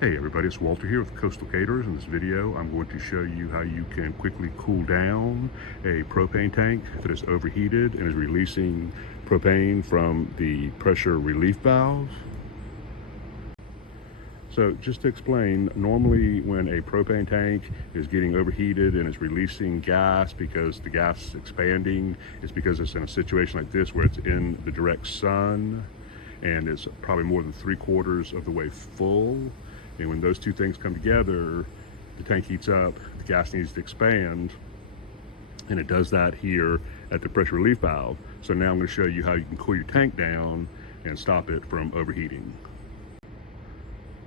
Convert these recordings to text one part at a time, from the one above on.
Hey everybody, it's Walter here with Coastal Caterers. In this video, I'm going to show you how you can quickly cool down a propane tank that is overheated and is releasing propane from the pressure relief valve. So just to explain, normally when a propane tank is getting overheated and is releasing gas because the gas is expanding, it's because it's in a situation like this where it's in the direct sun and it's probably more than 3/4 of the way full. And when those two things come together, the tank heats up, the gas needs to expand, and it does that here at the pressure relief valve. So now I'm going to show you how you can cool your tank down and stop it from overheating.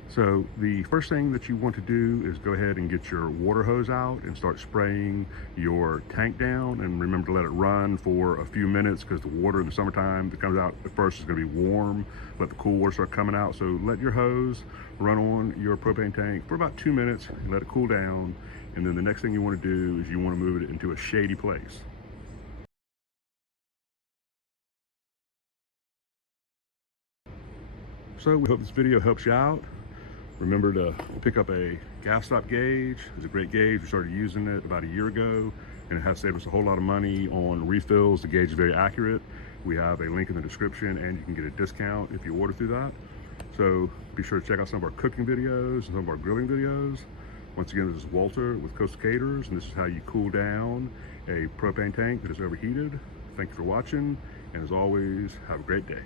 So the first thing that you want to do is go ahead and get your water hose out and start spraying your tank down, and remember to let it run for a few minutes because the water in the summertime that comes out at first is going to be warm. Let the cool water start coming out. So let your hose run on your propane tank for about 2 minutes and let it cool down, and then the next thing you want to do is you want to move it into a shady place. So we hope this video helps you out. Remember to pick up a gas stop gauge. It's a great gauge. We started using it about a year ago, and it has saved us a whole lot of money on refills. The gauge is very accurate. We have a link in the description, and you can get a discount if you order through that. So be sure to check out some of our cooking videos and some of our grilling videos. Once again, this is Walter with Coastal Caterers, and this is how you cool down a propane tank that is overheated. Thank you for watching, and as always, have a great day.